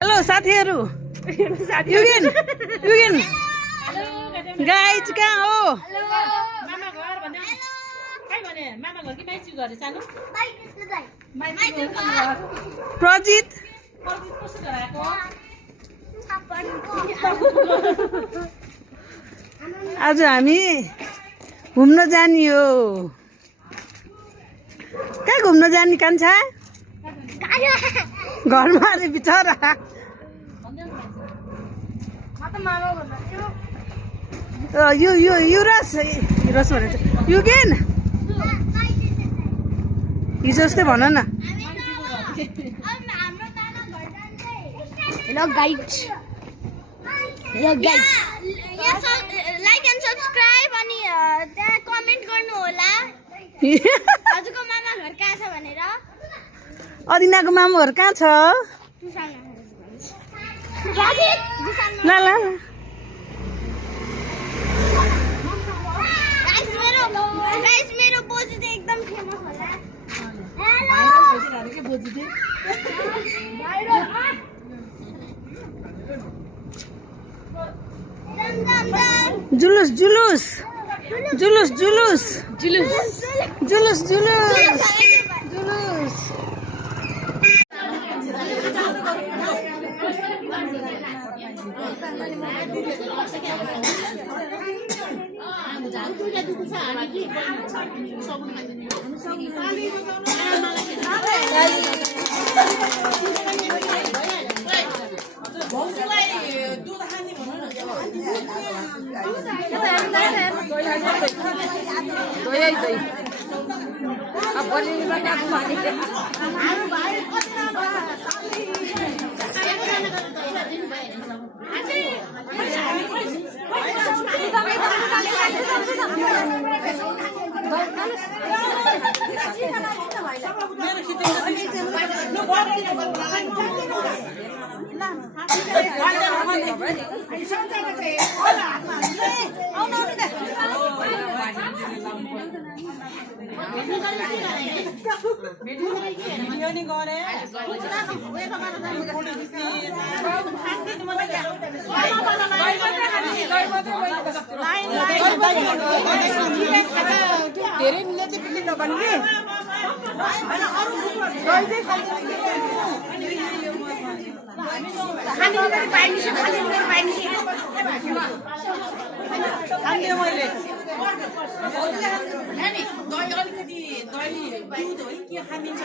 Hello साथीहरु Eugen Eugen guys कहाँ हो मामा घर भन्ने कहाँ भने मामा घर कि माइजू घर सानो प्रजित कसो घर आएको आज हामी घुम्न जाने हो कहाँ घुम्न जाने कान्छा घरमा अरे बिचरा युरस भनेको युगेन हिजो जस्तै भन न Hello guys. Hello guys. Like and subscribe अनि त्यहाँ कमेन्ट गर्नु होला हजुरको मामा घर कहाँ छ भनेर अदिनाको मामुहरु कहाँ छ ल ल गाइस मेरो बोजू चाहिँ एकदम फेमस होला जुलुस जुलुस जुलुस जुलुस जुलुस जुलुस जुलुस जुलुस धेरै मिले चाहिँ बिक्री नगर्नु के दही अलिकति दही दुध है के खामिन्छ